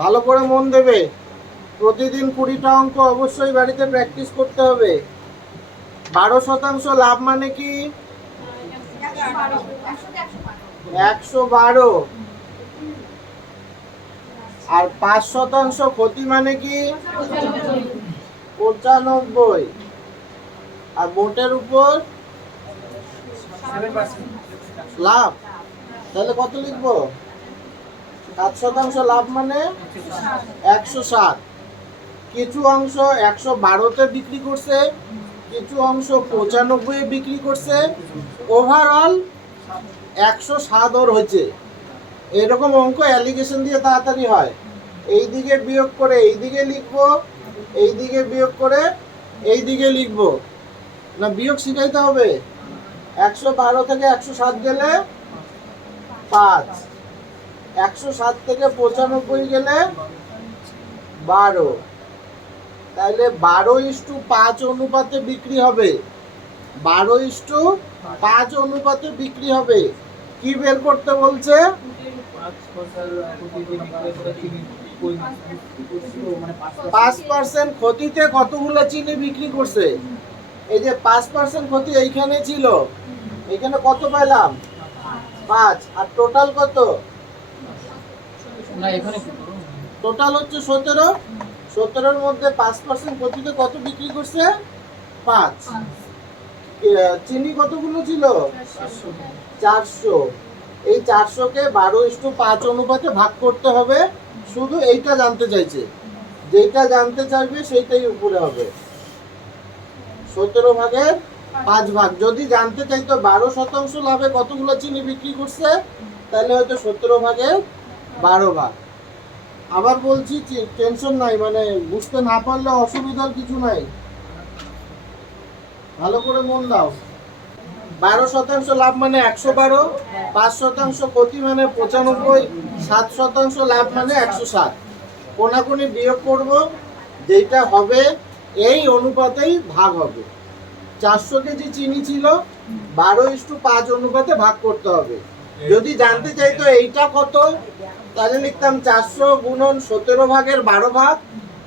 ভালো করে মন দেবে। প্রতিদিন 20টা অঙ্ক অবশ্যই বাড়িতে প্র্যাকটিস করতে হবে। 12% লাভ মানে কি? 112। আর 5% ক্ষতি মানে কি? 95। আর মোটের উপর লাভ, তাহলে কত লিখবো? 7% লাভ মানে 107। কিছু অংশ 112-তে বিক্রি করছে, কিছু অংশ 95-এ বিক্রি করছে, ওভারঅল 107 ওর হয়েছে। এরকম অঙ্ক অ্যালিগেশন দিয়ে তাড়াতাড়ি হয়। এই দিকে বিয়োগ করে এই দিকে লিখবো, এই দিকে বিয়োগ করে এই দিকে লিখবো। না, বিয়োগ শিখাইতে হবে। 112 থেকে 107 গেলে 5, 107 থেকে 95 গেলে 12। তাহলে 12:5 অনুপাতে বিক্রি হবে। 12:5 অনুপাতে বিক্রি হবে। কি বের করতে বলছে? 5% ক্ষতিতে কতগুলো চিনি বিক্রি করছে। এই যে 5% ক্ষতি এইখানে ছিল, এখানে কত পাইলাম? 5। আর টোটাল কত? টোটাল হচ্ছে 17। 17-এর মধ্যে 5% ক্ষতিতে কত বিক্রি করছে? 5। চিনি কতগুলো ছিল? 400। এই 400-কে 12:5 অনুপাতে ভাগ করতে হবে। শুধু এইটা জানতে চাইছে, যেটা জানতে চাইবে সেইটাই উপরে হবে। 17/5 যদি জানতে চাইতো 12% লাভে কতগুলো চিনি বিক্রি করছে, তাহলে হয়তো 17/12। আবার বলছি, টেনশন নাই, মানে বুঝতে না পারলে অসুবিধার কিছু নাই। ভালো করে মন দাও। 12% লাভ মানে 112, 5% ক্ষতি মানে 95, 7% লাভ মানে 107। কোনাকুনি বিয়োগ করব, যেটা হবে এই অনুপাতেই ভাগ হবে। 400 কেজি চিনি ছিল, 12:5 অনুপাতে ভাগ করতে হবে। যদি জানতে চাইতো এইটা কত, তাহলে লিখতাম 400 গুণন 17/12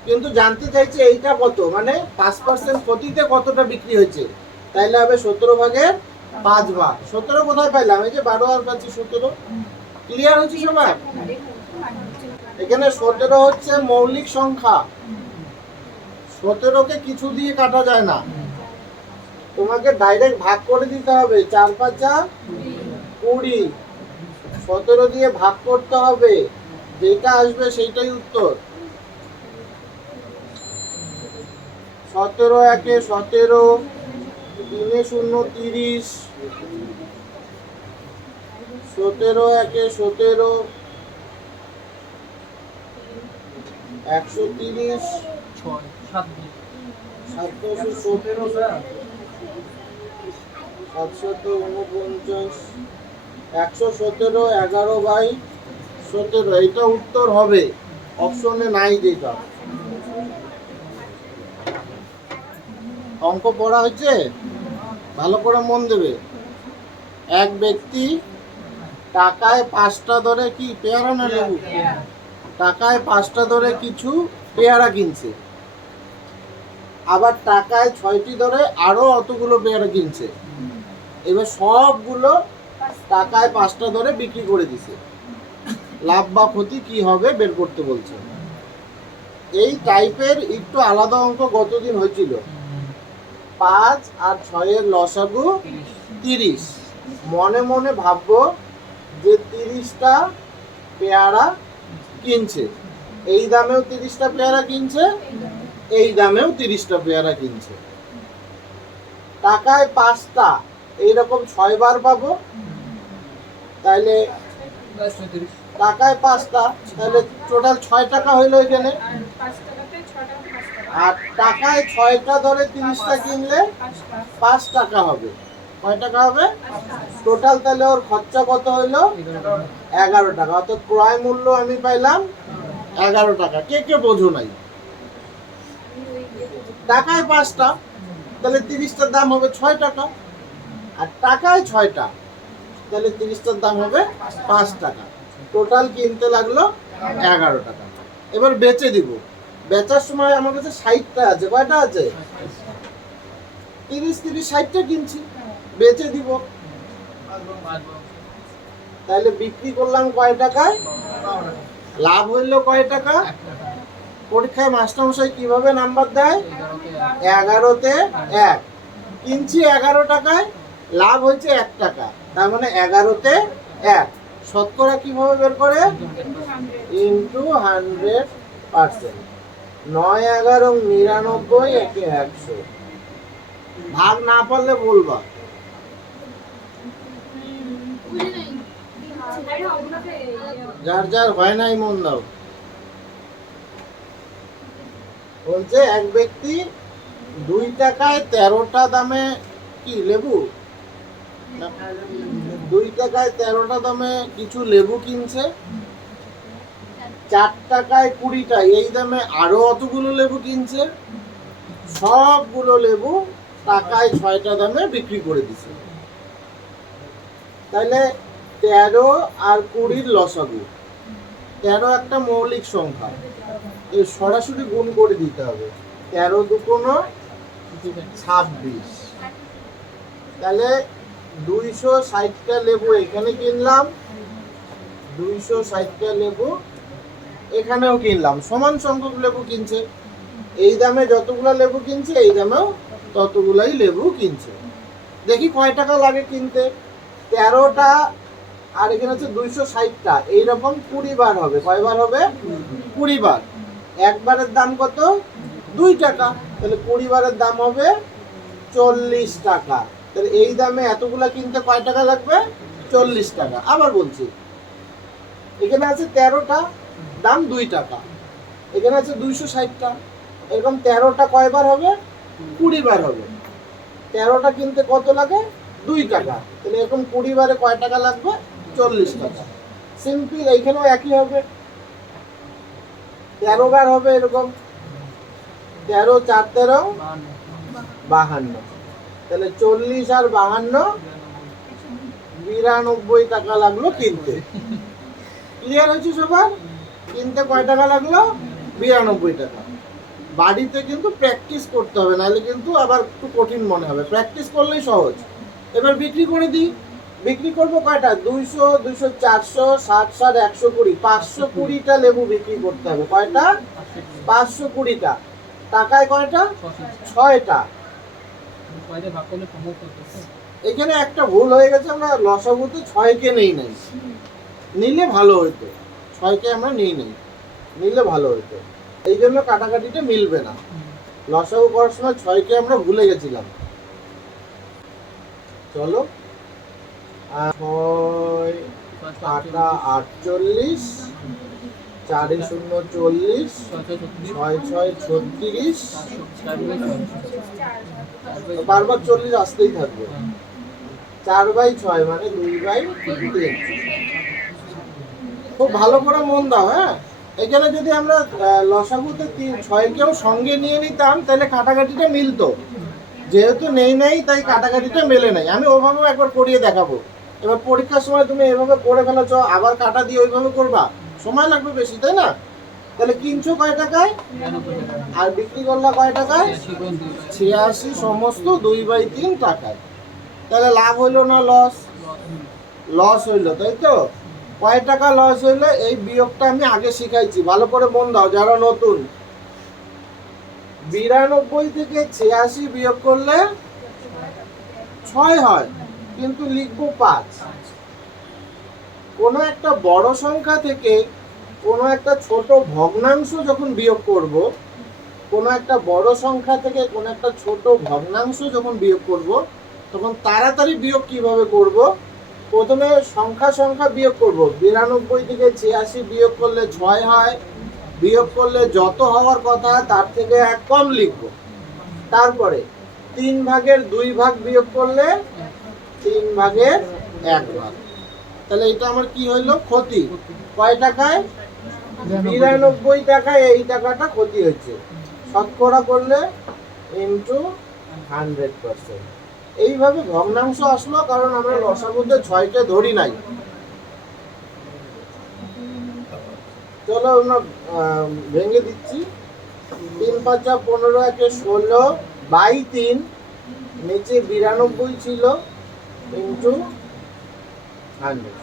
কিন্তু জানতে চাইছে এইটা কত, মানে 5% ক্ষতিতে কতটা বিক্রি হয়েছে, তাইলে হবে 17/5। 17 কোথায় পাইলাম? এই যে 12 আর 5 17। ক্লিয়ার হচ্ছে সবার? এখানে 17 হচ্ছে মৌলিক সংখ্যা। 17-কে কিছু দিয়ে কাটা যায় না, তোমাকে ডাইরেক্ট ভাগ করে দিতে হবে। 4×5 = 20। 17 দিয়ে ভাগ করতে হবে, যেটা আসবে সেইটাই উত্তর। 17×1 = 17, 3×0 = 30, 17×1 = 17, 130, 717, 749, 117, 11/17। এটা উত্তর হবে, অপশনে নাই যেটা। অঙ্ক পড়া হচ্ছে, ভালো করে মন দেবে। এক ব্যক্তি টাকায় 5টা দরে কি পেয়ারা না লেবু, টাকায় 5টা দরে কিছু পেয়ারা কিনছে, আবার টাকায় 6টি দরে আরো অতগুলো পেয়ারা কিনছে। এবার সবগুলো টাকায় 5টা দরে বিক্রি করে দিছে। লাভ বা ক্ষতি কি হবে বের করতে বলছে। এই টাইপের একটু আলাদা অঙ্ক গতদিন হয়েছিল। 5 আর 6-এর লসাগু 30। মনে মনে ভাববো যে 30টা পেয়ারা কিনছে, এই দামেও 30টা পেয়ারা কিনছে, এই দামেও 30টা পেয়ারা কিনছে। টাকায় 5টা, এইরকম 6 বার পাবো, তাইলে টাকায় 5টা, তাহলে টোটাল 6 টাকা হইলো এখানে। আর টাকায় 6টা ধরে 30টা কিনলে 5 টাকা হবে। কয় টাকা হবে টোটাল? তাহলে ওর খরচা কত হইলো? 11 টাকা। অর্থাৎ ক্রয় মূল্য আমি পাইলাম 11 টাকা। কে কে বোঝো নাই? টাকায় 5টা, তাহলে 30টার দাম হবে 6 টাকা। আর টাকায় 6টা, তাহলে 30টার দাম হবে 5 টাকা। টোটাল কিনতে লাগলো 11 টাকা। এবার বেচে দিব। বেচার সময় আমার কাছে 60টা আছে, কয়টা আছে? 30 60টা কিনছি, বেচে দিব। তাহলে বিক্রি করলাম কয় টাকায়? লাভ হইলো কয় টাকা? পরীক্ষায় মাস্টারমশাই কিভাবে নাম্বার দেয়? 11তে 1। কিনছি 11 টাকায়, লাভ হয়েছে 1 টাকা, তার মানে 11তে 1। শতকরা কিভাবে বের করে? ইন্টু 100%। 9 11 99 একে 100। ভাগ না পারলে বলবা। যার যার হয় নাই মন দাও। বলছে এক ব্যক্তি 2 টাকায় 13টা দামে কি লেবু, 2 টাকায় 13টা দামে কিছু লেবু কিনছে, 4 টাকায় 20টা এই দামে আরো অতগুলো লেবু কিনছে, সবগুলো লেবু টাকায় 6টা দামে বিক্রি করে দিছে। তাহলে 13 আর 20 লসাগু। 13 একটা মৌলিক সংখ্যা, এর সরাসরি গুণ করে দিতে হবে। 13 দুগুণ 26। তাহলে 260টা লেবু এখানে কিনলাম, 260টা লেবু এখানেও কিনলাম, সমান সংখ্যক লেবু কিনছে। এই দামে যতগুলা লেবু কিনছে এই দামেও ততগুলাই লেবু কিনছে। দেখি কয় টাকা লাগে কিনতে। 13টা আর এখানে হচ্ছে 260টা, এইরকম 20 বার হবে। কয়বার হবে? 20 বার। একবারের দাম কত? 2 টাকা, তাহলে 20 বারের দাম হবে 40 টাকা। তাহলে এই দামে এতগুলা কিনতে কয় টাকা লাগবে? 40 টাকা। আবার বলছি, এখানে আছে 13টা, দাম 2 টাকা, এখানে আছে 260টা, এরকম 13টা কয়বার হবে? 20 বার হবে। 13টা কিনতে কত লাগে? 2 টাকা, তাহলে এরকম 20 বারে কয় টাকা লাগবে? 40 টাকা। সিম্পল, এইখানেও একই হবে, 13 বার হবে এরকম, 13 4 13 52। তাহলে 40 আর 52 92 টাকা লাগলো কিনতে। ক্লিয়ার হয়েছে সবার? কিনতে কয় টাকা লাগলো? 92 টাকা। বাড়িতে কিন্তু প্র্যাকটিস করতে হবে, নাহলে কিন্তু আবার একটু কঠিন মনে হবে। প্র্যাকটিস করলেই সহজ। এবার বিক্রি করে দিই। বিক্রি করবো কয়টা? 200 200 400 60 60 120, 520টা লেবু বিক্রি করতে হবে। কয়টা? 520টা। টাকায় কয়টা? 6টা। এখানে একটা ভুল হয়ে গেছে, আমরা লসাগুতে 6কে নেই নাই, নিলে ভালো হইতো। 6কে আমরা নিই নাই, নিলে ভালো হইতো। এই জন্য কাটাকাটিটা মিলবে না। লসাগু করার সময় 6কে আমরা ভুলে গেছিলাম। চলো, 6 আটা 48, 4 0 40, 6 6 36, বারবার 40 আসতেই থাকবে। 4/6 মানে 2/3। খুব ভালো করে মন দাও। হ্যাঁ, এখানে যদি আমরা লসাগুতে 6কেও সঙ্গে নিয়ে নিতাম তাহলে কাটাকাটিটা মিলতো। যেহেতু নেই নাই তাই কাটাকাটিটা মেলে নাই। আমি ওভাবেও একবার করিয়ে দেখাবো। এবার পরীক্ষার সময় তুমি এভাবে করে ফেলেছ, আবার কাটা দিয়ে ওইভাবে করবা, সময় লাগবে বেশি, তাই না? তাহলে কিনছো কয় টাকায় আর বিক্রি করলা কয় টাকায়? 86, সমস্ত 2/3 টাকায়। তাহলে লাভ হইলো না লস? লস হইলো, তাই তো? কয় টাকা লস হইলো এই বিয়োগটা আমি আগে শিখাইছি, ভালো করে মন দাও যারা নতুন। 92 থেকে 86 বিয়োগ করলে 6 হয়, কিন্তু লিখবো 5। কোনো একটা বড় সংখ্যা থেকে কোনো একটা ছোট ভগ্নাংশ যখন বিয়োগ করব, কোনো একটা বড় সংখ্যা থেকে কোনো একটা ছোট ভগ্নাংশ যখন বিয়োগ করব, তখন তাড়াতাড়ি বিয়োগ কিভাবে করব? প্রথমে সংখ্যা সংখ্যা বিয়োগ করব। 92 থেকে 86 বিয়োগ করলে 6 হয়, বিয়োগ করলে যত হওয়ার কথা তার থেকে 1 কম লিখব। তারপরে 3 ভাগের 2 ভাগ বিয়োগ করলে 3 ভাগের 1 ভাগ। তাহলে এটা আমার কি হইলো? ক্ষতি। কয় টাকায়? 92 টাকায় এই টাকাটা ক্ষতি হচ্ছে। শতকরা করলে ইনটু 100%। এইভাবে ভগ্নাংশ আসলো, কারণ আমরা লসাগুতে 6কে ধরি নাই। চলো আমরা ভেঙে দিচ্ছি। 3 5 15 একে 16 বাই 3 নিচে 92 ছিল ইন্টু 100।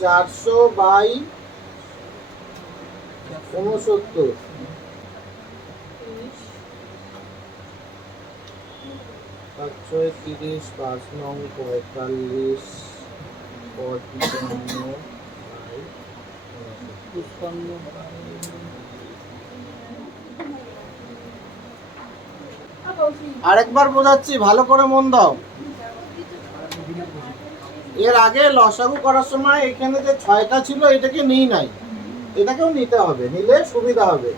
চারশো বাই 69, 5 6 30 5 9 45 আরেকবার বোঝাচ্ছি, ভালো করে মন দাও। এর আগে লসাগু করার সময় এখানে যে 6টা ছিল এটাকে নিই নাই, এটাকেও নিতে হবে, নিলে সুবিধা হবে।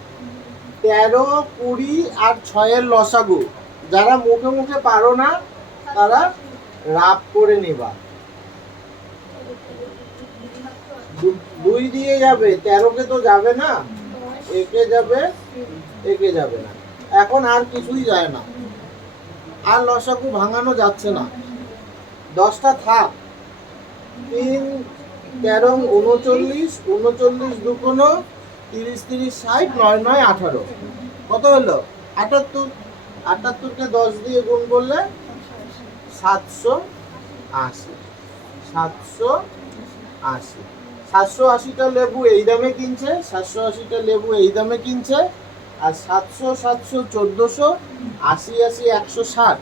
13 20 আর 6-এর লসাগু যারা মুখে মুখে পারো না তারা রাব করে নিবা। 2 দিয়ে যাবে, 13কে তো যাবে না, একে যাবে, একে যাবে না। এখন আর কিছুই যায় না, আর লসাগু ভাঙানো যাচ্ছে না। 10টা থাক। 3 13 39 39 2 30 30 60 9 9 18 কত হলো? 78। 78কে 10 দিয়ে গুণ করলে 780। 780। 780টা লেবু এই দামে কিনছে, 780টা লেবু এই দামে কিনছে। আর 700 700 1400 80 80 160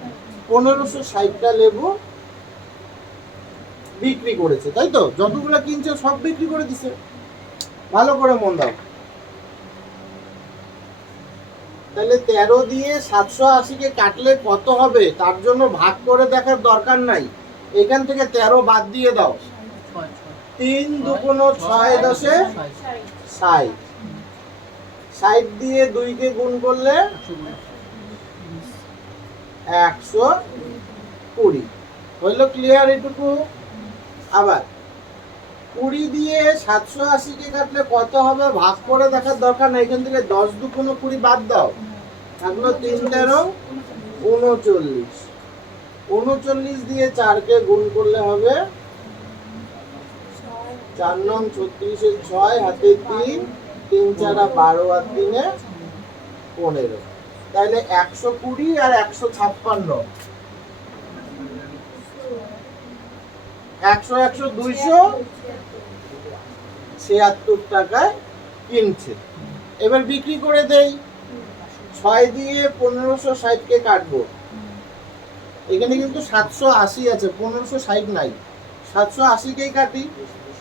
1560টা লেবু বিক্রি করেছে, তাই তো? যতগুলো কিনছে সব বিক্রি করে দিছে। ভালো করে মন দাও। তাহলে 13 দিয়ে 780কে কাটলে কত হবে তার জন্য ভাগ করে দেখার দরকার নাই, এখান থেকে 13 বাদ দিয়ে দাও। 3 2 6 10 60। 60 দিয়ে 2কে গুণ করলে 120। হইলো ক্লিয়ার এটুকু? আবার 20 দিয়ে 780কে কাটলে কত হবে ভাগ করে দেখার দরকার নাই, এখান থেকে 10 2 20 বাদ দাও, থাকলো 3 13 39। 39 দিয়ে 4কে গুণ করলে হবে 4 9 36 6 হাতে 3 3 4 12 আর 3 15। তাহলে 120 আর 156 100 100 276 টাকায় কিনছে। এবার বিক্রি করে দেই। 6 দিয়ে 1560কে কাটবো, এখানে কিন্তু 780 আছে, 1560 নাই, 780কেই কাটি।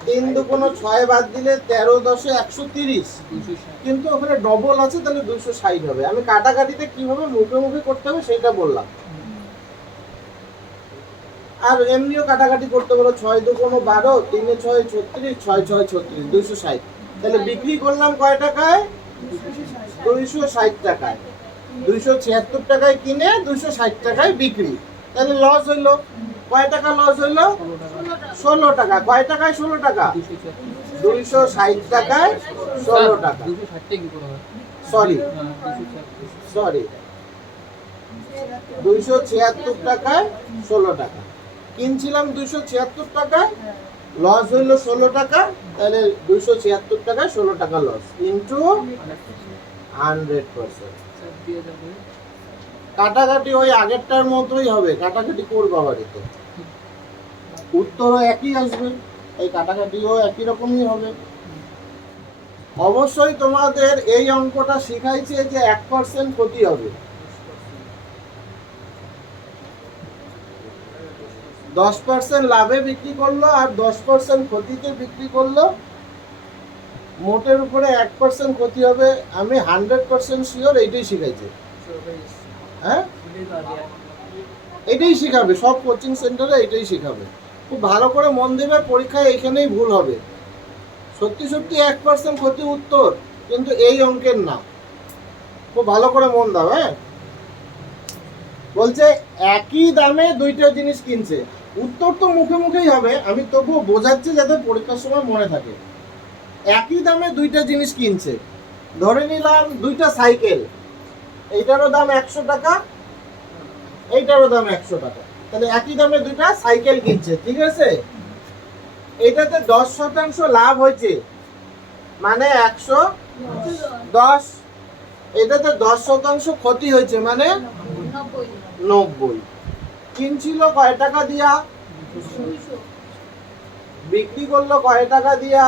3 2 6 বাদ দিলে 13 10 130, কিন্তু ওখানে ডবল আছে, তাহলে 260 হবে। আমি কাটাকাটিতে কিভাবে মুখে মুখে করতে হবে সেটা বললাম। আর এমনিও কাটাকাটি করতে পারো, 6 2 12 3 6 36 6 6 36 260। তাহলে বিক্রি করলাম কয় টাকায়? 260 টাকায়। 276 টাকায় কিনে 260 টাকায় বিক্রি। তাহলে লস হইলো কয় টাকা? লস হইলো 16 টাকা। কয় টাকায়? 16 টাকা। 260 টাকায় 16 টাকা। সরি 276 টাকায় 16 টাকা কিনছিলাম, 276 টাকায় লস হইলো 16 টাকা। তাহলে 276 টাকায় 16 টাকা লস ইন্টু 100%। কাটাকাটি ওই আগেরটার মতোই হবে, কাটাকাটি করবো বাড়িতে, উত্তরও একই আসবে, এই কাটাকাটিও একই রকমই হবে। অবশ্যই তোমাদের এই অঙ্কটা শিখাইছে যে 1% ক্ষতি হবে। 10% লাভে বিক্রি করলো আর 10% ক্ষতিতে বিক্রি করলো, মোটের উপরে 1% ক্ষতি হবে। আমি 100% শিওর এইটাই শিখাইছে। হ্যাঁ, এটাই শিখাবে, সব কোচিং সেন্টারে এটাই শিখাবে। খুব ভালো করে মন দেবে, পরীক্ষায় এইখানেই ভুল হবে। সত্যি সত্যি 1% ক্ষতি উত্তর, কিন্তু এই অঙ্কের না। খুব ভালো করে মন দাও। হ্যাঁ, বলছে একই দামে দুইটা জিনিস কিনছে, উত্তর তো মুখে মুখেই হবে, আমি তবুও বোঝাচ্ছি যাতে পরীক্ষার সময় মনে থাকে। একই দামে দুইটা জিনিস কিনছে, ধরে নিলাম দুইটা সাইকেল, এইটারও দাম 100 টাকা, এইটারও দাম 100 টাকা, তাহলে একই দামে দুইটা সাইকেল কিনছে, ঠিক আছে? এটাতে 10% লাভ হয়েছে মানে 110, এটাতে 10% ক্ষতি হয়েছে মানে 90। কিনছিল কয় টাকা দিয়া, বিক্রি করলো কয় টাকা দিয়া?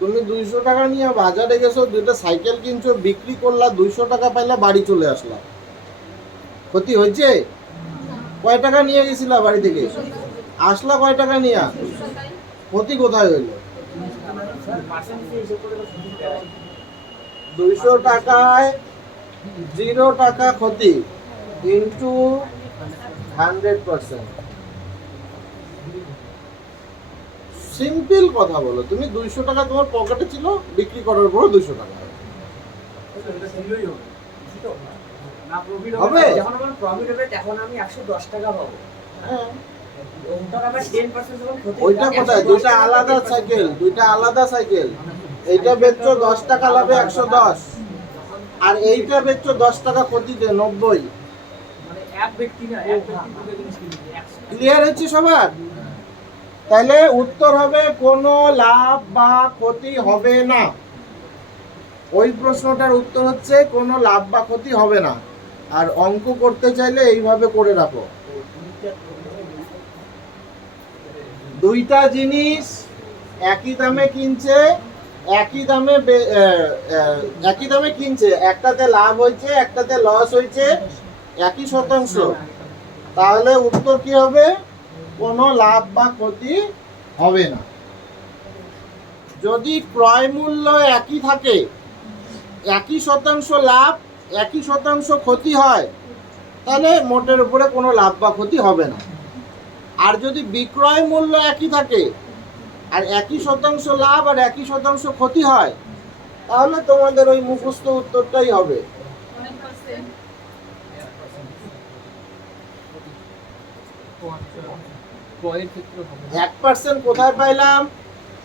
তুমি 200 টাকা নিয়ে বাজারে গেছো, দুইটা সাইকেল কিনছো, বিক্রি করলা 200 টাকা পাইলা, বাড়ি চলে আসলা, ক্ষতি হয়েছে? কয় টাকা নিয়ে গেছিলা বাড়ি থেকে, আসলা কয় টাকা নিয়ে, ক্ষতি কোথায় হইলো? 200 টাকায় 0 টাকা ক্ষতি ইন্টু 100%। সিম্পল কথা বলো, তুমি 200 টাকা তোমার পকেটে ছিল, বিক্রি করার পর 200 টাকা হবে। যখন আমার প্রফিট হবে তখন আমি 110 টাকা পাবো। হ্যাঁ, ওটার আবার 10% যখন ক্ষতি, ওইটা কোথায়? দুইটা আলাদা সাইকেল, দুইটা আলাদা সাইকেল। এইটা বেচছো 10 টাকা লাভে 110, আর এইটা বেচছো 10 টাকা ক্ষতিতে 90। মানে এক ব্যক্তি না, এক ব্যক্তি দুটো জিনিস কিনছে, 100 ক্লিয়ার হচ্ছে সবার? তাহলে উত্তর হবে কোনো লাভ বা ক্ষতি হবে না। ওই প্রশ্নটার উত্তর হচ্ছে কোনো লাভ বা ক্ষতি হবে না। আর অঙ্ক করতে চাইলে এইভাবে করে রাখো, দুইটা জিনিস একই দামে কিনছে, একই দামে কিনছে, একটাতে লাভ হয়েছে, একটাতে লস হয়েছে, একই শতাংশ, তাহলে উত্তর কি হবে? কোনো লাভ বা ক্ষতি হবে না। যদি ক্রয় মূল্য একই থাকে, একই শতাংশ লাভ, একই শতাংশ ক্ষতি হয়, তাহলে মোটের উপরে কোনো লাভ বা ক্ষতি হবে না। আর যদি বিক্রয় মূল্য একই থাকে, আর একই শতাংশ লাভ আর একই শতাংশ ক্ষতি হয়, তাহলে তোমাদের ওই মুখস্থ উত্তরটাই হবে। 1% কোথায় পাইলাম?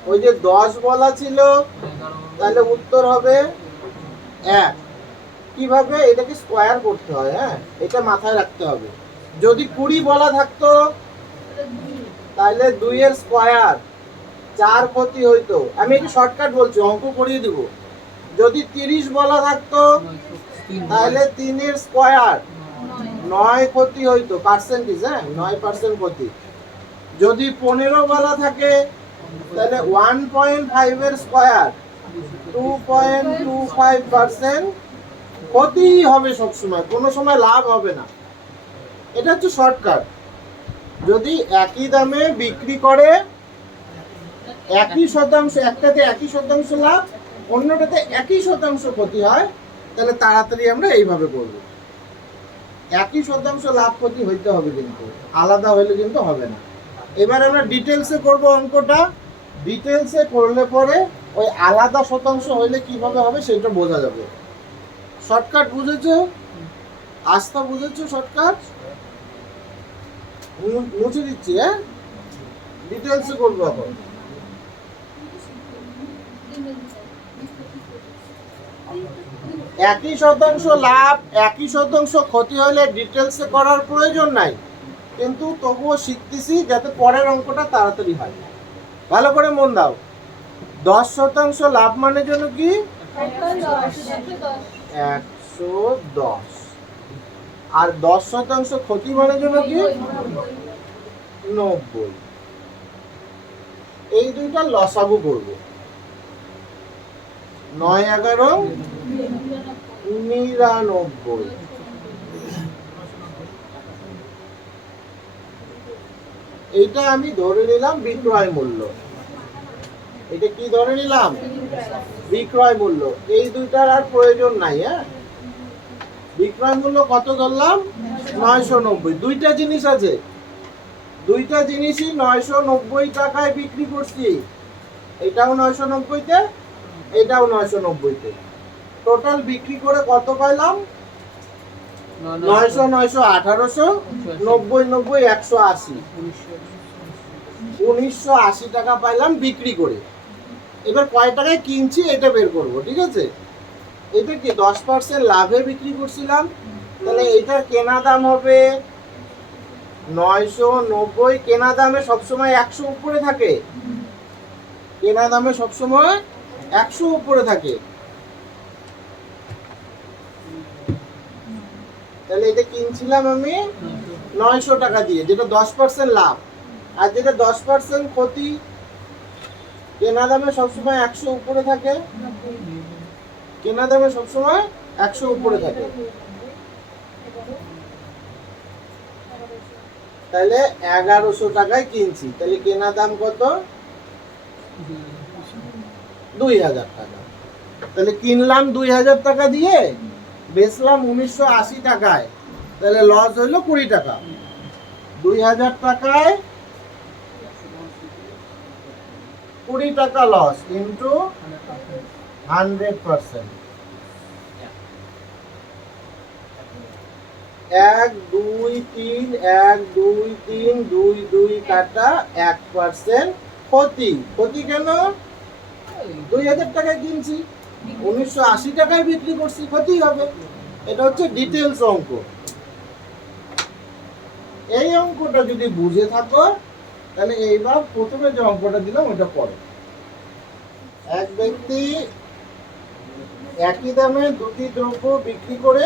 ওই যে 10 বলা ছিল, তাহলে উত্তর হবে 1। কিভাবে? এটাকে স্কোয়ার করতে হয়, হ্যাঁ, এটা মাথায় রাখতে হবে। যদি 20 বলা থাকতো, তাহলে 2 এর স্কোয়ার 4 ক্ষতি হইতো। আমি একটু শর্টকাট বলছি, অঙ্ক করিয়ে দিব। যদি 30 বলা থাকতো, তাহলে 3 এর স্কোয়ার 9 ক্ষতি হইতো, পার্সেন্টেজ, হ্যাঁ, 9% ক্ষতি। যদি 15 বলা থাকে, তাহলে 1.5 এর স্কোয়ার 2.25% ক্ষতি হবে সবসময়, কোনো সময় লাভ হবে না। এটা হচ্ছে শর্টকাট। যদি একই দামে বিক্রি করে, একই শতাংশ, একটাতে একই শতাংশ লাভ, অন্যটাতে একই শতাংশ ক্ষতি হয়, তাহলে তাড়াতাড়ি আমরা এইভাবে করব। একই শতাংশ লাভ ক্ষতি হইতে হবে, কিন্তু আলাদা হইলে কিন্তু হবে না। এবার আমরা ডিটেলসে করব অঙ্কটা। ডিটেলসে করলে পরে ওই আলাদা শতাংশ হইলে কিভাবে হবে সেটা বোঝা যাবে। শর্টকাট বুঝেছো? আস্থা বুঝেছো? শর্টকাট মুছে দিচ্ছি, হ্যাঁ, ডিটেলসে করবো এখন। একই শতাংশ লাভ, একই শতাংশ ক্ষতি হলে ডিটেলসে করার প্রয়োজন নাই, কিন্তু তবুও শিখতেছি যাতে পরের অঙ্কটা তাড়াতাড়ি হয়। ভালো করে মন দাও। 10% লাভ মানে জন্য কি? 110। আর 10% ক্ষতি মানে জন্য কি? 90। এই দুইটা লসাগু করব। 9 11 99। এইটা আমি ধরে নিলাম বিক্রয় মূল্য। এটা কি ধরে নিলাম? বিক্রয় মূল্য। এই দুইটার আর প্রয়োজন নাই, হ্যাঁ। বিক্রয় মূল্য কত ধরলাম? 990। দুইটা জিনিস আছে, দুইটা জিনিসই 990 টাকায় বিক্রি করছি। এটাও 990-তে, এটাও 990-তে। টোটাল বিক্রি করে কত পাইলাম? 900 900 1800 90 90 180। 1980 টাকা পাইলাম বিক্রি করে। এবার কয় টাকায় কিনছি এটা বের করব, ঠিক আছে? এটা কি 10% লাভে বিক্রি করছিলাম, তাহলে এটার কেনা দাম হবে 990। কেনা দামে সবসময় 100 উপরে থাকে, কেনা দামে সবসময় 100 উপরে থাকে। তাহলে এটা কিনছিলাম আমি 900 টাকা দিয়ে, যেটা 10% লাভ। আর যেটা 10% ক্ষতি, কেনা দামে সবসময় 100 উপরে থাকে, কেনা দামে সবসময় 100 উপরে থাকে। তাহলে 1100 টাকায় কিনছি, তাহলে কেনা দাম কত? 2000 টাকা। তাহলে কিনলাম 2000 টাকা দিয়ে, বেচলাম 1980 টাকায়, তাহলে লস হইলো 20 টাকা। 2000 টাকায় 20 টাকা লস ইন্টু 100%। 1 2 3 1 2 3 2 2 কাটা 1% ক্ষতি। ক্ষতি কেন? 2000 টাকায় কিনছি, 1980 টাকায় বিক্রি করছি, ক্ষতি হবে। এটা হচ্ছে ডিটেলস অঙ্ক। এই অঙ্কটা যদি বুঝে থাকো তাহলে এইবার প্রথমে যে অঙ্কটা দিলাম ওটা পড়ো। এক ব্যক্তি একই দামে দুটি দ্রব্য বিক্রি করে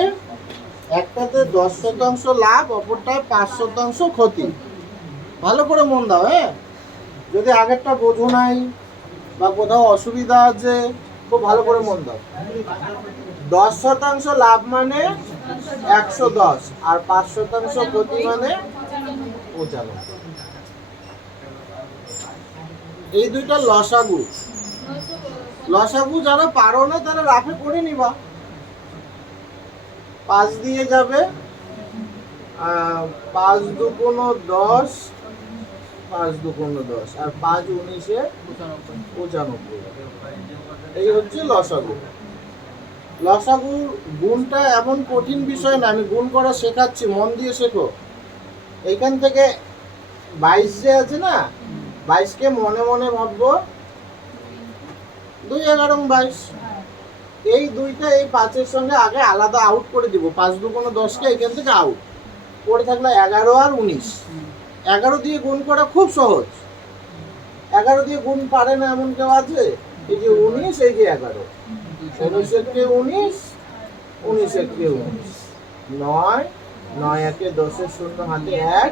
একটাতে 10% লাভ, অপরটায় 5% ক্ষতি। ভালো করে মন দাও, হ্যাঁ? যদি আগেরটা বোঝো নাই বা কোথাও অসুবিধা আছে, খুব ভালো করে মন দাও। 10% লাভ মানে 110, আর 5% ক্ষতি মানে 95। এই দুইটা লসাগু। লসাগু যারা পারো না তারা রাফে করে নিবা। 5 দিয়ে যাবে, 5 দুগুণ 10, 5 দুগুণ 10, আর 5 19 95। এই হচ্ছে লসাগু। লসাগুর গুণটা এমন কঠিন বিষয় না, আমি গুণ করা শেখাচ্ছি, মন দিয়ে শেখো। এইখান থেকে 22 যে আছে না, 22কে মনে মনে ভাববো 2 11 22। এই দুইটা এই 5-এর সঙ্গে আগে আলাদা আউট করে দিব। 5 দুগুণ 10কে এখান থেকে আউট পড়ে থাকলো 11 আর 19। 11 দিয়ে গুণ করা খুব সহজ। 11 দিয়ে গুণ পারে না এমন কেউ আছে? এই যে 19, এই যে 11, 19 একে 19, 19 একে 19, 9, 9 একে 10 এর শূন্য হাতে 1,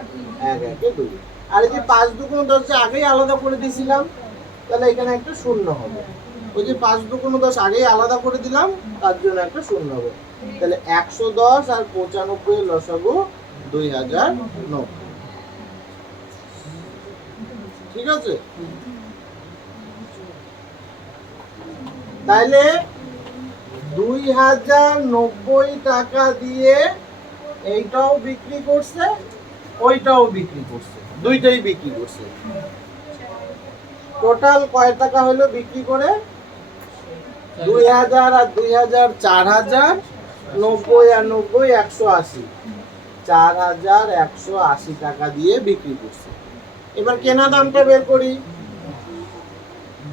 1 একে 2। আর এই যে 5 দুগুণ 10 আগেই আলাদা করে দিয়েছিলাম, তাহলে এখানে একটা শূন্য হবে। ওই যে 5 দুগুণ 10 আগেই আলাদা করে দিলাম, তার জন্য একটা শূন্য হবে। তাহলে 110 আর 95 এর লসাগু 2090। ঠিক আছে? তাইলে 2090 টাকা দিয়ে এইটাও বিক্রি করছে, ওইটাও বিক্রি করছে, দুইটাই বিক্রি করছে। টোটাল কয় টাকা হলো বিক্রি করে? 2000 আর 2000 4000, 90 আর 90 180, 4180 টাকা দিয়ে বিক্রি করছে। এবার কেনা দামটা বের করি।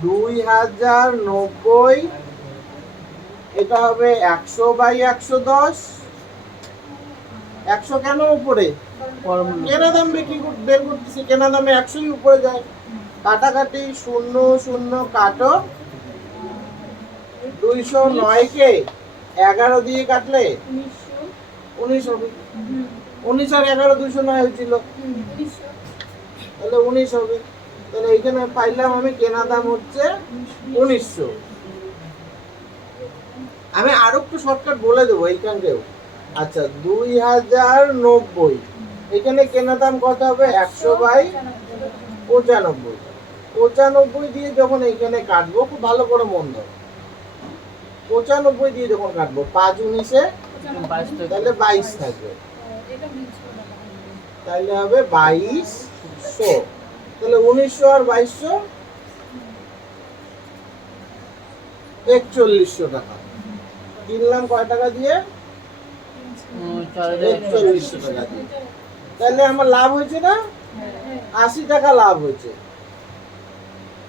2090, এটা হবে 100 বাই 110। 100 কেন উপরে? কেনা দাম বের করতেছি, কেনা দামে 100ই উপরে যায়। কাটাকাটি 0 0 কাটো, 209 কে 11 দিয়ে কাটলে 19 হবে। 19 আর 11 209 হয়েছিল, তাহলে 19 হবে। তাহলে এইখানে পাইলাম আমি কেনা দাম হচ্ছে 1900। আমি আরো একটু শর্টকাট বলে দেবো এইখানকেও। আচ্ছা, 2090, এখানে কেনা দাম কত হবে? 100 বাই 95। 95 দিয়ে যখন এইখানে কাটবো, খুব ভালো করে মন দাও, 95 দিয়ে যখন কাটবো 5 19-এ, তাহলে 22 থাকবে, তাহলে হবে 2200। তাহলে 1900 আর 2200 4100 টাকা। কিনলাম কয় টাকা দিয়ে? 4100 টাকা দিয়ে। তাহলে আমার লাভ হয়েছে না? 80 টাকা লাভ হয়েছে।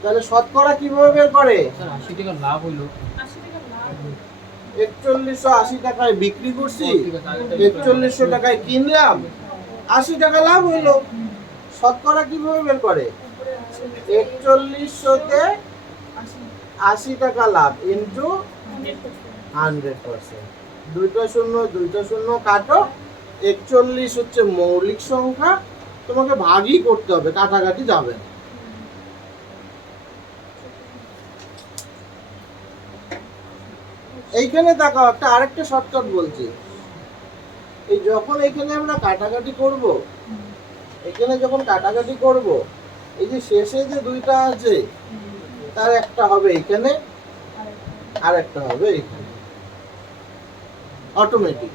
তাহলে শতকরা কিভাবে বের করে? স্যার 80 টাকা লাভ হইলো। 4180 টাকায় বিক্রি করছি, ঠিক আছে, আগেরটা 4100 টাকায় কিনলাম, 80 টাকা লাভ হইলো। শতকরা কিভাবে বের করে? 4100-তে 80 টাকা লাভ ইন্টু 100%। দুইটা শূন্য কাটো। 41 হচ্ছে মৌলিক সংখ্যা, তোমাকে ভাগই করতে হবে, কাটাকাটি যাবে না। এইখানে তাকাও, একটা আরেকটা শর্টকাট বলছি। এই যখন এখানে আমরা কাটাকাটি করব, এখানে যখন কাটাকাটি করব, এই যে শেষে যে দুইটা আছে তার একটা হবে এখানে আর একটা হবে এখানে, অটোমেটিক।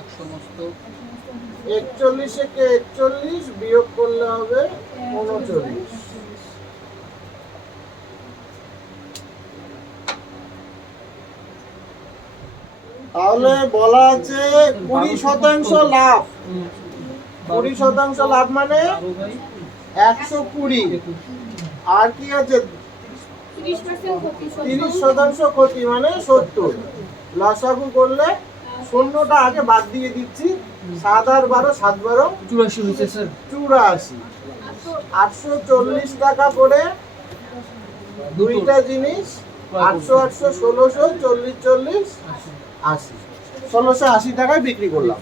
এক সমস্ত 41 থেকে 41 বিয়োগ করলে হবে 39। তাহলে বলা আছে 20% লাভ। 20% লাভ মানে 120। আর কি আছে? 30% ক্ষতি মানে 70। লসাগু করলে শূন্যটা আগে বাদ দিয়ে দিচ্ছি। 7 আর 12, 7 12 84 হয়েছে স্যার। 84। 840 টাকা করে দুইটা জিনিস, 800 800 1600 40 40 80। 1680 টাকায় বিক্রি করলাম।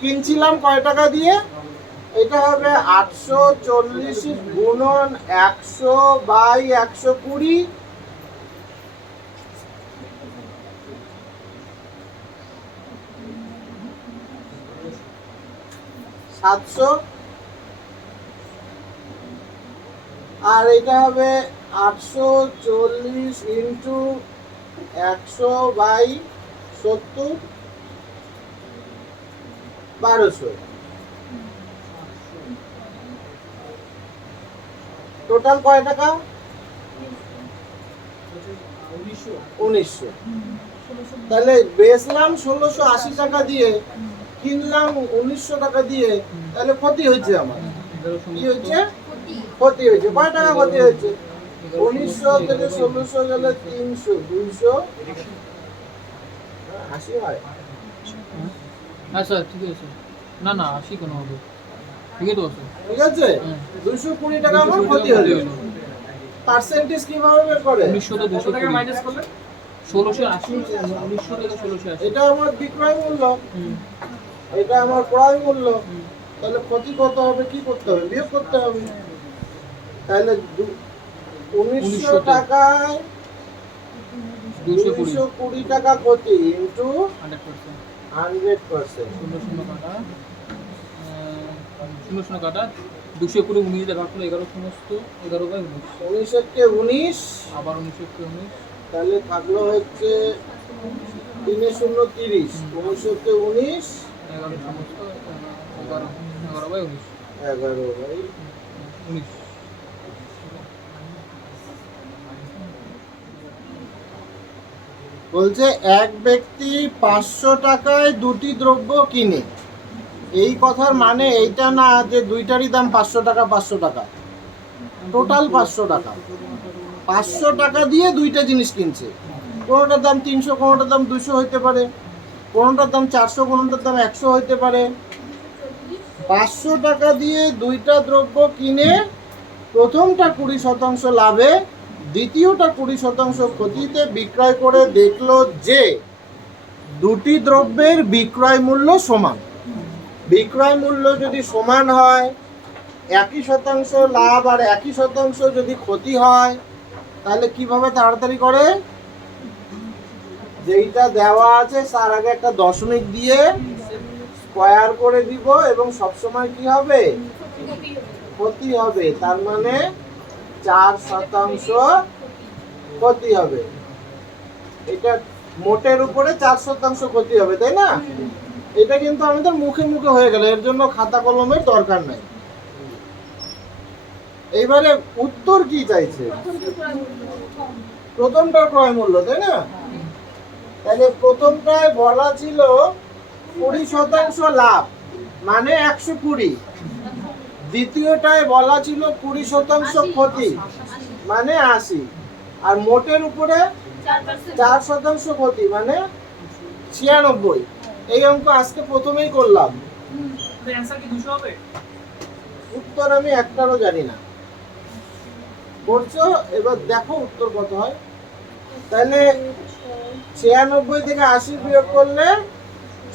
কিনছিলাম কয় টাকা দিয়ে? এটা হবে 840 গুণন 100 বাই 120। 700। আর এটা হবে 840 ইন্টু 100 বাই 70, 1200। টোটাল কয় টাকা? 1900। তাহলে বেচলাম 1680 টাকা দিয়ে, কিনলাম 1900 টাকা দিয়ে, তাহলে ক্ষতি হয়েছে আমার। কি হয়েছে? ক্ষতি হয়েছে। কয় টাকা ক্ষতি হয়েছে? 1900 থেকে 1600 গেলে 300, 280 হয়। হ্যাঁ স্যার, ঠিক আছে। না না, 80 কেন হবে? ঠিক আছে তো স্যার। ঠিক আছে, 220 টাকা আমার ক্ষতি হলো। পার্সেন্টেজ কিভাবে বের করে? 1900 তো 200 টাকা মাইনাস করলে 1680। 1900 থেকে 1680। এটা আমার বিক্রয় মূল্য, এটা আমার ক্রয় মূল্য। তাহলে ক্ষতি কত হবে? কি করতে হবে? বিয়োগ করতে হবে। তাহলে 1900 টাকায় 220 টাকা ক্ষতি ইন্টু 100%। 00 কাটা 00 কাটা 220 19 দিয়ে ভাগ করলে 11 সমস্ত 11 বাই 19। 19 কে 19, আবার 19 কে 19। তাহলে থাকলো হচ্ছে 3 0 30। 19 কে 19, 11 সমস্ত 11 বাই 19। 11 বাই 19। বলছে এক ব্যক্তি 500 টাকায় দুটি দ্রব্য কিনে। এই কথার মানে এইটা না যে দুইটারই দাম 500 টাকা 500 টাকা, টোটাল 500 টাকা। 500 টাকা দিয়ে দুইটা জিনিস কিনছে। কোনোটার দাম 300, কোনোটার দাম 200 হইতে পারে, কোনোটার দাম 400, কোনোটার দাম 100 হইতে পারে। 500 টাকা দিয়ে দুইটা দ্রব্য কিনে প্রথমটা 20% লাভে, দ্বিতীয়টা 20% ক্ষতিতে বিক্রয় করে দেখলো যে দুটি দ্রব্যের বিক্রয় মূল্য সমান। বিক্রয় মূল্য যদি সমান হয়, 1% লাভ আর 1% যদি ক্ষতি হয়, তাহলে কিভাবে তাড়াতাড়ি করে? যেইটা দেওয়া আছে তার আগে একটা দশমিক দিয়ে স্কয়ার করে দিব এবং সবসময় কি হবে? ক্ষতি হবে। তার মানে 4% ক্ষতি হবে। এটা মোটের উপরে 4% ক্ষতি হবে, তাই না? এটা কিন্তু আমাদের মুখে মুখে হয়ে গেল, এর জন্য খাতা কলমের দরকার নাই। এইবারে উত্তর কি চাইছে? প্রথমটার ক্রয় মূল্য, তাই না? তাহলে প্রথমটায় বলা ছিল 20% লাভ মানে 120। দ্বিতীয়টায় বলা ছিল 20% ক্ষতি মানে 80। আর মোটের উপরে 4% ক্ষতি মানে 96। এই অঙ্ক আজকে প্রথমেই করলাম। উত্তর আমি একটারও জানি না। করছো, এবার দেখো উত্তর কত হয়। তাহলে 96 থেকে 80 বিয়োগ করলে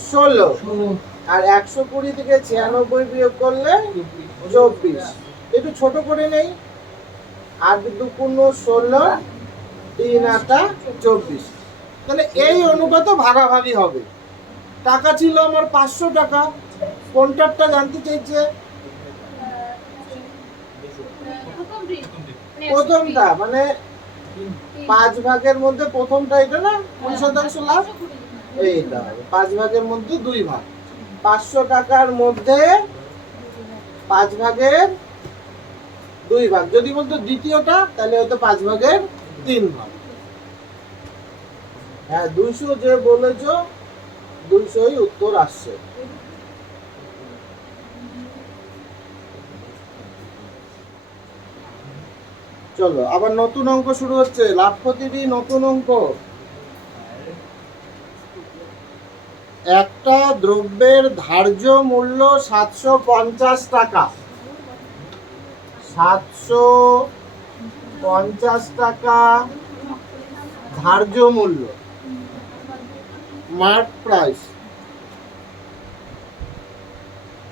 16, আর 120 থেকে 96 বিয়োগ করলে 24। একটু ছোট করে নেই, 8 দুগুণ 16, 3 8 24। তাহলে এই অনুপাতে ভাগাভাগি হবে। টাকা ছিল আমার 500 টাকা, কোনটারটা জানতে চাইছে? প্রথমটা মানে 5 ভাগের মধ্যে প্রথমটা এটা না, 20% লাভ, এইটা হবে 5 ভাগের মধ্যে 2 ভাগ। 500 টাকার মধ্যে 5 ভাগের 2 ভাগ। যদি বলতো দ্বিতীয়টা তাহলে হয়তো 5 ভাগের 3 ভাগ। হ্যাঁ 200 যে বলেছো 200ই উত্তর আসছে। চলো আবার নতুন অঙ্ক শুরু হচ্ছে, লাভ ক্ষতিরই নতুন অঙ্ক। একটা দ্রব্যের ধার্য মূল্য 750 টাকা। 750 টাকা ধার্য মূল্য, মার্ক প্রাইস।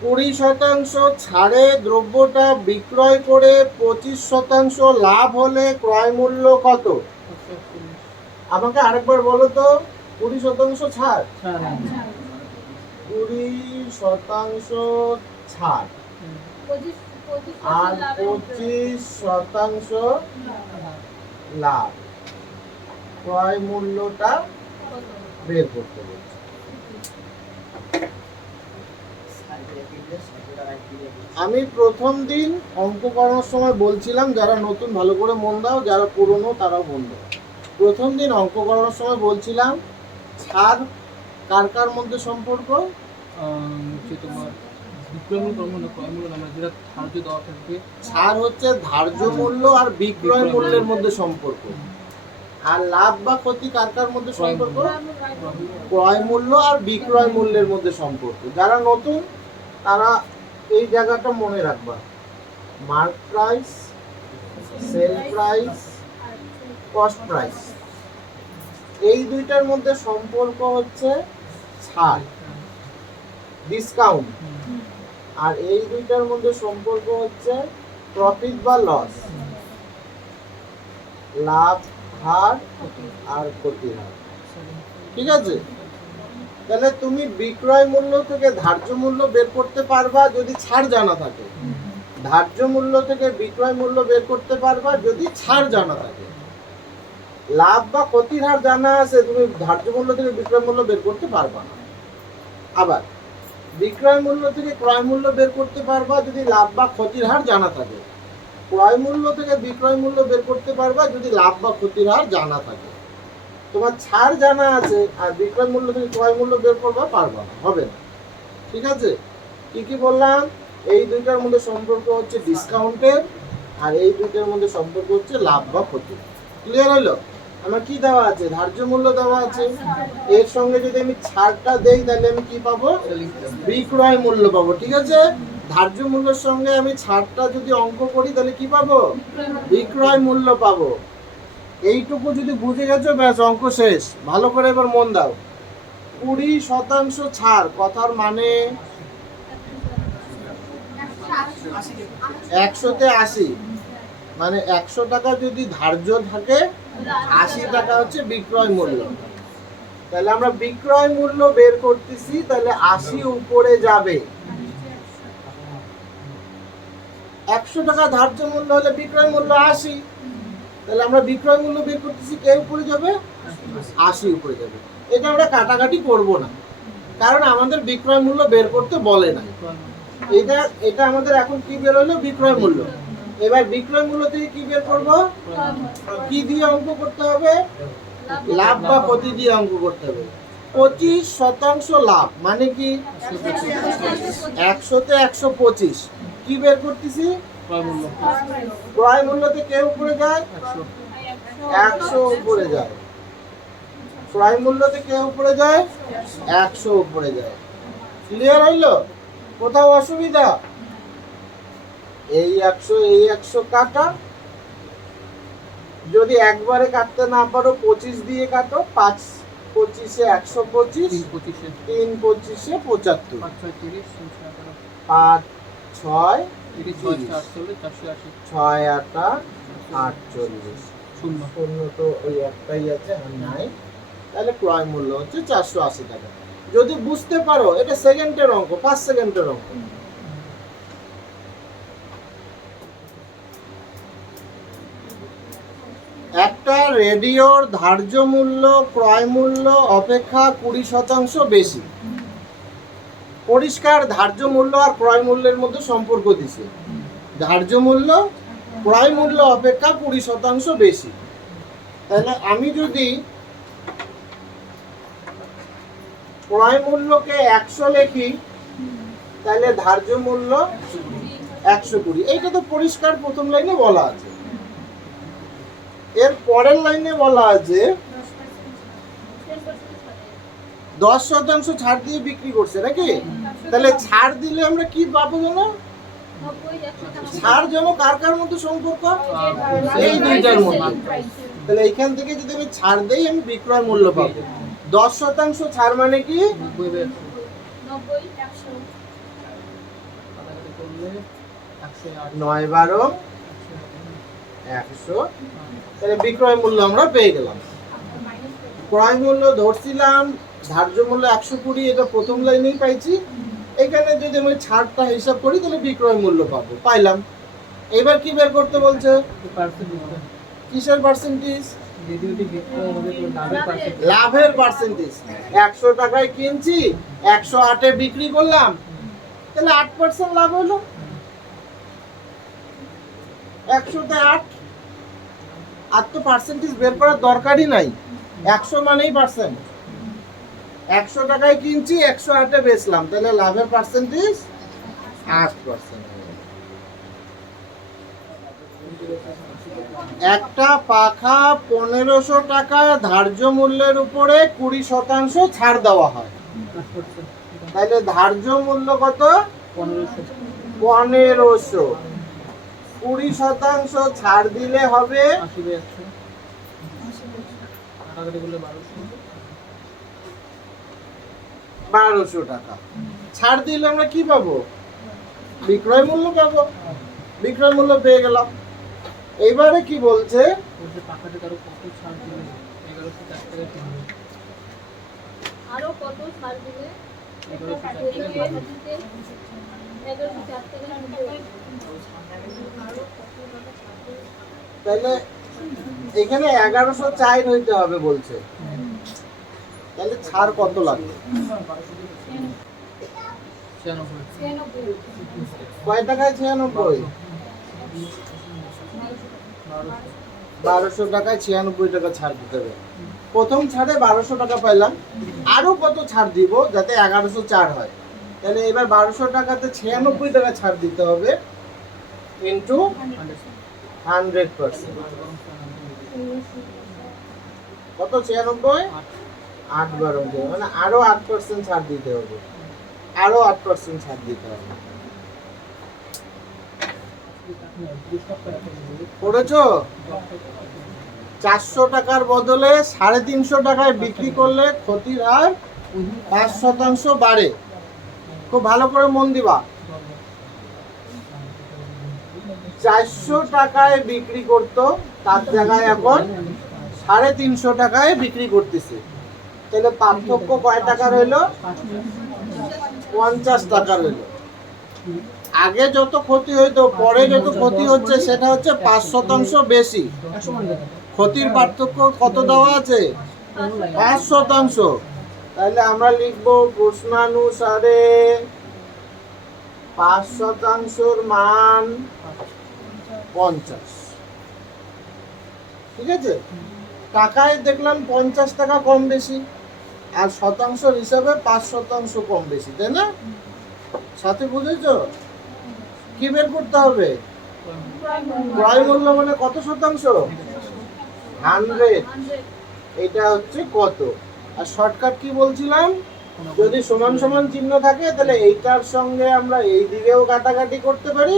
20% ছাড়ে দ্রব্যটা বিক্রয় করে 25% লাভ হলে ক্রয় মূল্য কত? আমাকে আরেকবার বলো তো। 20% ছাড়, 20% ছাড় আর 25% লাভ, ক্রয় মূল্যটা বের করতে বলছে। আমি প্রথম দিন অঙ্ক করার সময় বলছিলাম, যারা নতুন ভালো করে মন দাও, যারা পুরনো তারাও মন দাও। প্রথম দিন অঙ্ক করার সময় বলছিলাম ছাড় কার কার মধ্যে সম্পর্ক? তোমার বিক্রয় মূল্য ক্রয় মূল্য নামে যেটা ধার্য দেওয়া থাকবে। ছাড় হচ্ছে ধার্য মূল্য আর বিক্রয় মূল্যের মধ্যে সম্পর্ক। আর লাভ বা ক্ষতি কার কার মধ্যে সম্পর্ক? ক্রয় মূল্য আর বিক্রয় মূল্যের মধ্যে সম্পর্ক। যারা নতুন তারা এই জায়গাটা মনে রাখবা। Mark price, sale price, cost price, এই দুইটার মধ্যে সম্পর্ক হচ্ছে ছাড়, ডিসকাউন্ট। আর এই দুইটার মধ্যে সম্পর্ক হচ্ছে প্রফিট বা লস, লাভ হার আর ক্ষতি হার। ঠিক আছে? তাহলে তুমি বিক্রয় মূল্য থেকে ধার্য মূল্য বের করতে পারবা যদি ছাড় জানা থাকে, ধার্য মূল্য থেকে বিক্রয় মূল্য বের করতে পারবা যদি ছাড় জানা থাকে। লাভ বা ক্ষতির হার জানা আছে, তুমি ধার্য মূল্য থেকে বিক্রয় মূল্য বের করতে পারবা না। আবার বিক্রয় মূল্য থেকে ক্রয় মূল্য বের করতে পারবা যদি লাভ বা ক্ষতির হার জানা থাকে। ক্রয় মূল্য থেকে বিক্রয় মূল্য বের করতে পারবা যদি লাভ বা ক্ষতির হার জানা থাকে। তোমার ছাড় জানা আছে আর বিক্রয় মূল্য থেকে ক্রয় মূল্য বের করবা, পারবা না, হবে না। ঠিক আছে? কি কি বললাম? এই দুইটার মধ্যে সম্পর্ক হচ্ছে ডিসকাউন্টের, আর এই দুইটার মধ্যে সম্পর্ক হচ্ছে লাভ বা ক্ষতি। ক্লিয়ার হলো? আমার কি দেওয়া আছে? ধার্য মূল্য দেওয়া আছে। এর সঙ্গে যদি আমি ছাড়টা দেই তাহলে আমি কি পাবো? বিক্রয় মূল্য পাবো। ঠিক আছে? ধার্য মূল্যের সঙ্গে আমি ছাড়টা যদি অঙ্ক করি তাহলে কি পাবো? বিক্রয় মূল্য পাবো। এইটুকু যদি বুঝে গেছো, ব্যাস অঙ্ক শেষ। ভালো করে এবার মন দাও। 20% ছাড় কথার মানে 100-তে 80, মানে 100 টাকা যদি ধার্য থাকে 80 টাকা হচ্ছে বিক্রয় মূল্য। তাহলে আমরা বিক্রয় মূল্য বের করতেছি, তাহলে 80 উপরে যাবে। 100 টাকা ধার্য মূল্য হলে বিক্রয় মূল্য 80, তাহলে আমরা বিক্রয় মূল্য বের করতেছি, কে উপরে যাবে? 80 উপরে যাবে। এটা আমরা কাটাকাটি করব না, কারণ আমাদের বিক্রয় মূল্য বের করতে বলে না। এটা আমাদের এখন কি বের হলো? বিক্রয় মূল্য। এবার বিক্রয় মূল্য থেকে কি বের করব? কি দিয়ে অঙ্ক করতে হবে? লাভ বা ক্ষতি দিয়ে অঙ্ক করতে হবে। 25% লাভ মানে কি 100-তে 125 কি বের করতেছি ক্রয় মূল্য ক্রয় মূল্যতে কে উপরে যায় 100 100 উপরে যায় ক্রয় মূল্যতে কে উপরে যায় 100 উপরে যায় ক্লিয়ার হইলো কোথাও অসুবিধা এই 100 কাটা যদি একবারে কাটতে না পারো 25 দিয়ে কাটো 5 25-এ 125 3 25 3 25-এ 75 5 6 30 5 6 30 6 8 48 শূন্য শূন্য তো ওই একটাই আছে আর নাই তাহলে ক্রয় মূল্য হচ্ছে 480 টাকা যদি বুঝতে পারো এটা সেকেন্ডের অঙ্ক 5 সেকেন্ডের অঙ্ক একটা রেডিওর ধার্য মূল্য ক্রয় মূল্য অপেক্ষা 20% বেশি পরিষ্কার ধার্য মূল্য আর ক্রয় মূল্যের মধ্যে সম্পর্ক দিছে ধার্য মূল্য ক্রয় মূল্য অপেক্ষা 20% বেশি তাহলে আমি যদি ক্রয় মূল্যকে 100 লিখি তাহলে ধার্য মূল্য 120 এইটা তো পরিষ্কার প্রথম লাইনে বলা আছে এর পরের লাইনে বলা আছে 10% ছাড় দিয়ে বিক্রি করছে নাকি তাহলে ছাড় দিলে আমরা কি পাবো জানো ছাড় যেন কার কার মধ্যে সম্পর্ক এই দুইটার মধ্যে তাহলে এইখান থেকে যদি আমি ছাড় দেই আমি বিক্রয় মূল্য পাবো 10% ছাড় মানে কি 9 12 100 তাহলে বিক্রয় মূল্য আমরা পেয়ে গেলাম ক্রয় মূল্য ধরছিলাম ধার্য মূল্য 120 এটা প্রথম লাইনেই পাইছি এখানে যদি আমি ছাড়টা হিসাব করি তাহলে বিক্রয় মূল্য পাবো পাইলাম এবার কি বের করতে বলছে কিসের পার্সেন্টেজ লাভের পার্সেন্টেজ 100 টাকায় কিনছি 108 এ বিক্রি করলাম তাহলে 8% লাভ হলো 100-তে 8 আর তো পার্সেন্টেজ বের করার দরকারই নাই 100 মানেই পার্সেন্ট 100 টাকায় কিনছি 108 এ বেচলাম তাহলে লাভের পার্সেন্টেজ 8%। একটা পাখা 1500 টাকা ধার্য মূল্যের উপরে 20% ছাড় দেওয়া হয় তাহলে ধার্য মূল্য কত 1500 20% ছাড় দিলে হবে 1200 টাকা ছাড় দিলে আমরা কি পাবো বিক্রয় মূল্য পাবো বিক্রয় মূল্য পেয়ে গেলাম এইবারে কি বলছে আরো কত ছাড় দিলে তাহলে এখানে 1104 হইতে হবে বলছে তাহলে ছাড় কত লাগবে কয় টাকায় 96 1200 টাকায় 96 টাকা ছাড় দিতে হবে প্রথম ছাড়ে 1200 টাকা পাইলাম আরো কত ছাড় দিব যাতে 1104 হয় তাহলে এবার 1200 টাকাতে 96 টাকা ছাড় দিতে হবে ইনটু 100% কত 96 8 বার মানে আরো 8% ছাড় দিতে হবে আরো 8% ছাড় দিতে হবে পড়েছো 400 টাকার বদলে 350 টাকায় বিক্রি করলে ক্ষতির হার 5% বাড়ে খুব ভালো করে মন দিবা 400 টাকায় বিক্রি করতো তার জায়গায় এখন 350 টাকায় বিক্রি করতেছে তাহলে পার্থক্য কয় টাকা রইলো 50 টাকা রইলো আগে যত ক্ষতি হইতো পরে যত ক্ষতি হচ্ছে সেটা হচ্ছে 5% বেশি ক্ষতির পার্থক্য কত দেওয়া আছে 5%। তাহলে আমরা লিখবো প্রশ্নানুসারে 5%-র মান 50 ঠিক আছে টাকায় দেখলাম 50 টাকা কম বেশি আর শতাংশের হিসাবে 5% কম বেশি, তাই না? সাথে বুঝেছো কি বের করতে হবে? ক্রয় মূল্য মানে কত শতাংশ? 100। 100 এটা হচ্ছে কত। আর শর্টকাট কি বলছিলাম, যদি সমান সমান চিহ্ন থাকে তাহলে এইটার সঙ্গে আমরা এই দিকেও কাটাকাটি করতে পারি,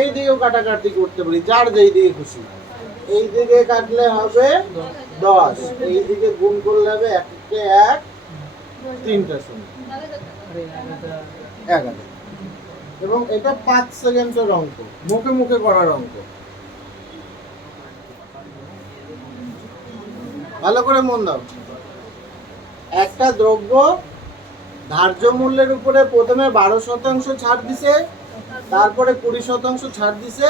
এই দিকেও কাটাকাটি করতে পারি, যার যেই দিকে খুশি। এই দিকে কাটলে হবে 10, এই দিকে গুণ করলে হবে 1 কে 1, 3টা শূন্য, আরে এটা 11। এবং এটা 5 সেকেন্ডের অঙ্ক, মুখে মুখে করার অঙ্ক। ভালো করে মন দাও। একটা দ্রব্য ধার্য মূল্যের উপরে প্রথমে 12% ছাড় দিছে, তারপরে 20% ছাড় দিছে,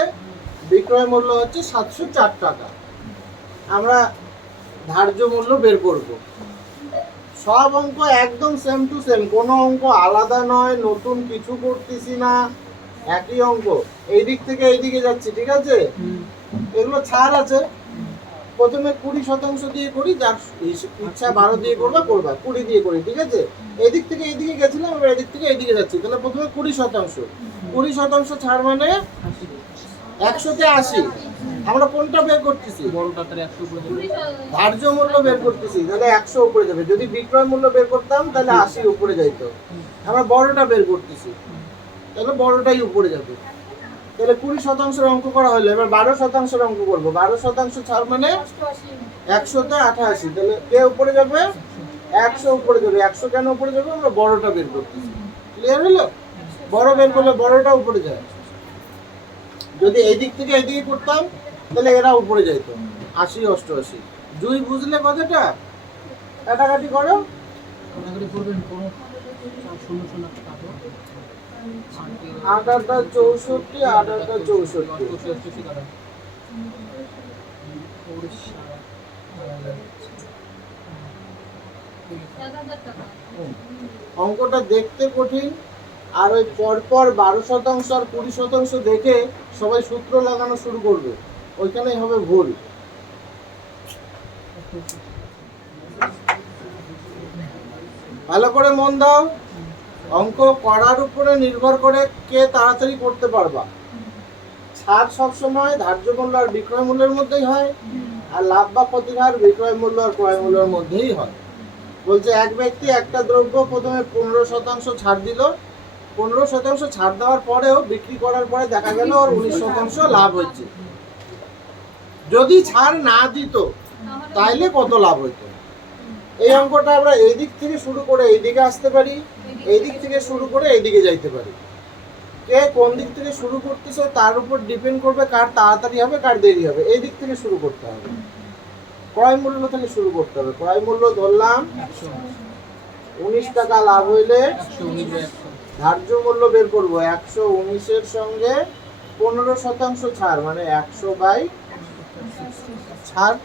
বিক্রয় মূল্য হচ্ছে 704 টাকা। আমরা ধার্য মূল্য বের করব। সব অঙ্ক একদম সেম টু সেম, কোনো অঙ্ক আলাদা নয়, নতুন কিছু করতেছি না, একই অঙ্ক। এই দিক থেকে এই দিকে যাচ্ছি, ঠিক আছে? এগুলো ছাড় আছে। প্রথমে 20% দিয়ে করি, যার ইচ্ছা 12 দিয়ে করবা 20 দিয়ে করি, ঠিক আছে? এদিক থেকে এইদিকে গেছিলাম, এবার এদিক থেকে এইদিকে যাচ্ছি, তাহলে প্রথমে 20% ছাড় মানে 100-তে 80। আমরা কোনটা বের করতেছি? বড়টা তার 100 উপরে যাবে। ধার্য মূল্য বের করতেছি, তাহলে 100 উপরে যাবে। যদি বিক্রয় মূল্য বের করতাম তাহলে 80 উপরে যাইতো। আমরা বড়টা বের করতেছি, তাহলে বড়টাই উপরে যাবে। তাহলে 20% অঙ্ক করা হলো, এবার 12% অঙ্ক করবো। 12% ছাড় মানে 100-তে 88, তাহলে কে উপরে যাবে? 100 উপরে যাবে। 100 কেন উপরে যাবে? আমরা বড়টা বের করতেছি। ক্লিয়ার হলো? বড় বের করলে বড়টা উপরে যায়। যদি এই দিক থেকে এইদিকে করতাম তাহলে এরা উপরে যাইতো, 80 88। দুই বুঝলে কথাটা? কাটাকাটি করো। কাটাকাটি করবেন, কোনো শূন্য শূন্য কাটো। 8 8 64, 8 8 64। 84 কাটা। উড়িষ্যা 1000 টাকা। অঙ্কটা দেখতে কঠিন, আর ওই পরপর 12% আর 20% দেখে সবাই সূত্র লাগানো শুরু করবে, ওইখানেই হবে ভুল। ভালো করে মন দাও। অঙ্ক করার উপরে নির্ভর করে কে তাড়াতাড়ি করতে পারবা। ছাড় সবসময় ধার্য মূল্য আর বিক্রয় মূল্যের মধ্যেই হয়, আর লাভ বা ক্ষতির হার বিক্রয় মূল্য আর ক্রয় মূল্যের মধ্যেই হয়। বলছে এক ব্যক্তি একটা দ্রব্য প্রথমে 15% ছাড় দিল, 15% ছাড় দেওয়ার পরেও বিক্রি করার পরে দেখা গেল ওর 19% লাভ হচ্ছে। যদি ছাড় না দিত তাইলে কত লাভ হইতো? এই অঙ্কটা আমরা এই দিক থেকে শুরু করে এই দিকে আসতে পারি, এই দিক থেকে শুরু করে এই দিকে যাইতে পারি। কে কোন দিক থেকে শুরু করতেছে তার উপর ডিপেন্ড করবে কার তাড়াতাড়ি হবে কার দেরি হবে। এই দিক থেকে শুরু করতে হবে, ক্রয় মূল্য থেকে শুরু করতে হবে। ক্রয় মূল্য ধরলাম 19 টাকা, লাভ হইলে 119 ধার্য মূল্য বের করব। 119-এর সঙ্গে 15% ছাড় মানে 100 বাই ছাড়।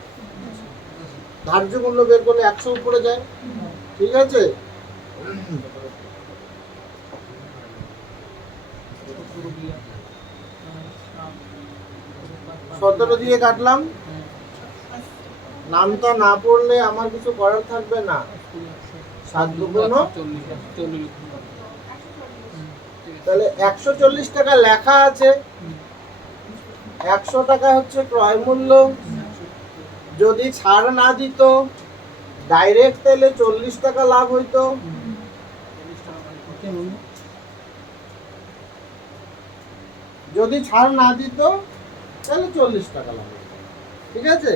ধার্য মূল্য বের করলে 100 উপরে যায়, ঠিক আছে? 17 দিয়ে কাটলাম। নামটা না পড়লে আমার কিছু করার থাকবে না। 7 দুগুণ, তাহলে 140 টাকা লেখা আছে। 100 টাকা হচ্ছে ক্রয় মূল্য। যদি ছাড় না দিত ডাইরেক্ট তাহলে 40 টাকা লাভ হইতো। যদি ছাড় না দিত তাহলে 40 টাকা লাভ হইতো, ঠিক আছে?